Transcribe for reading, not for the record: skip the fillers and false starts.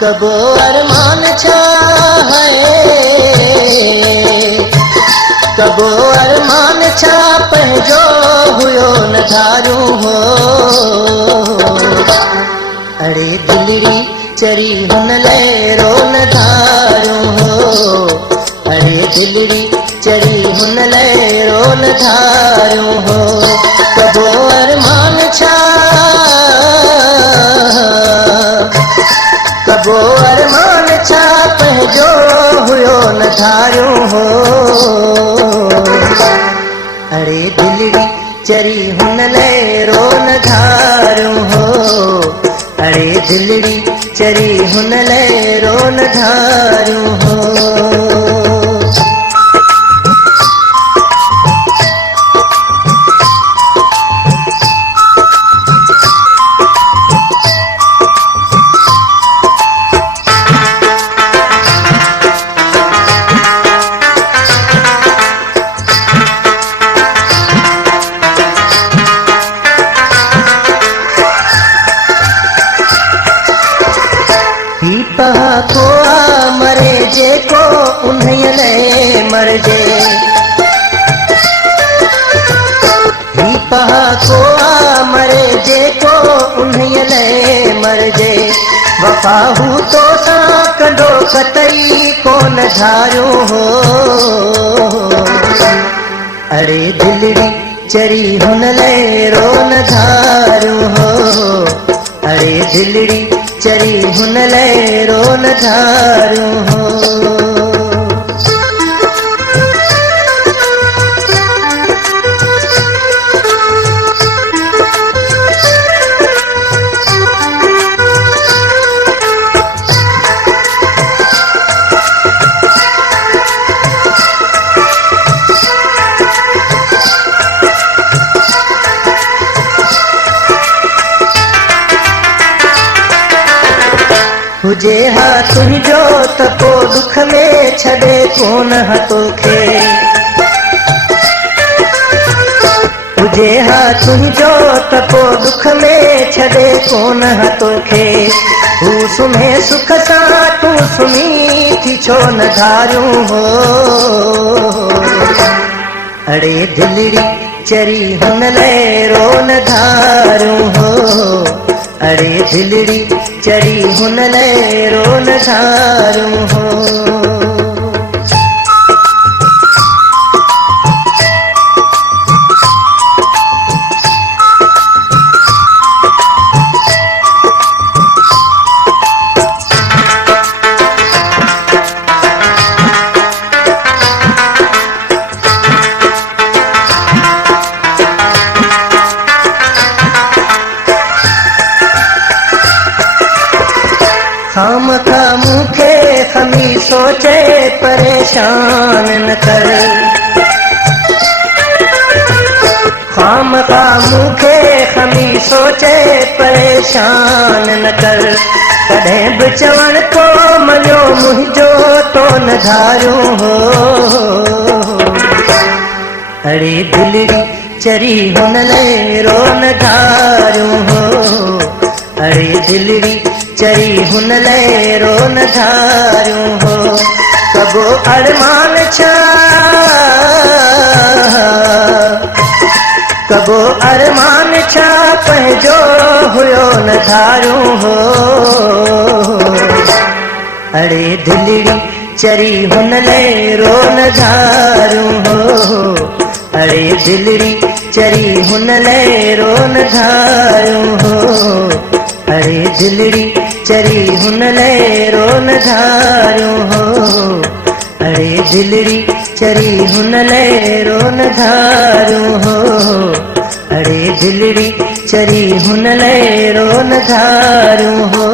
कबो अरमान छा है, कबो अरमान छा पंहिंजो हुयो न धारूं हो। अड़े दिलड़ी चरी हुन लहरो न धारूं हो। अड़े दिलड़ी चरी हुन लहरो न धारूं हो। कबो अरमान छा, कबो अरमान छा पंहिंजो हुयो न धारूं हो। अड़े दिलड़ी चरी हुन लहरो न धारूं हो। अड़े दिलड़ी चरी हुन लहरो न धारूं हो। ही पहा खोआ मरे जेको उन्हें ले मरजे। ही पहा खोआ मरे जेको उन्हें ले मरजे। वफाहू तो सा कंडो कतई कोन धारूं हो। अड़े दिलड़ी चरी हुन लहरो न धारूं हो। अड़े दिलड़ी चरी हुन लहरो न धारूं हो। हुजे हा तुंहिंजो त को दुख में छॾे कोन हा तोखे। हुजे हा तुंहिंजो त को दुख में छॾे कोन हा तोखे। हू सुम्हे सुख सां तूं सुम्ही थी छो न धारूं हो। अड़े दिलड़ी चरी हुन लहरो न धारूं हो। अड़े दिलड़ी चरी हुन लहरो न धारूं हो। खाम खा मुखे खमी सोचे परेशान न कर। खाम खा मुखे खमी सोचे परेशान न कर। कॾहिं बि चवण को मलियो मुंहिंजो तो न धारूं हो। अड़े दिलड़ी चरी हुन लहरो न धारूं हो। अड़े दिलड़ी चरी हुन लहरो न धारूं हो। कबो अरमान छा, कबो अरमान छा पंहिंजो हुयो न धारूं हो। अड़े दिलड़ी चरी हुन लहरो न धारूं हो। अड़े दिलड़ी चरी हुन लहरो न धारूं हो। अड़े दिलड़ी चरी हुन लहरो न धारूं हो। अड़े दिलड़ी चरी हुन लहरो न धारूं हो। अड़े दिलड़ी चरी हुन लहरो न धारूं हो।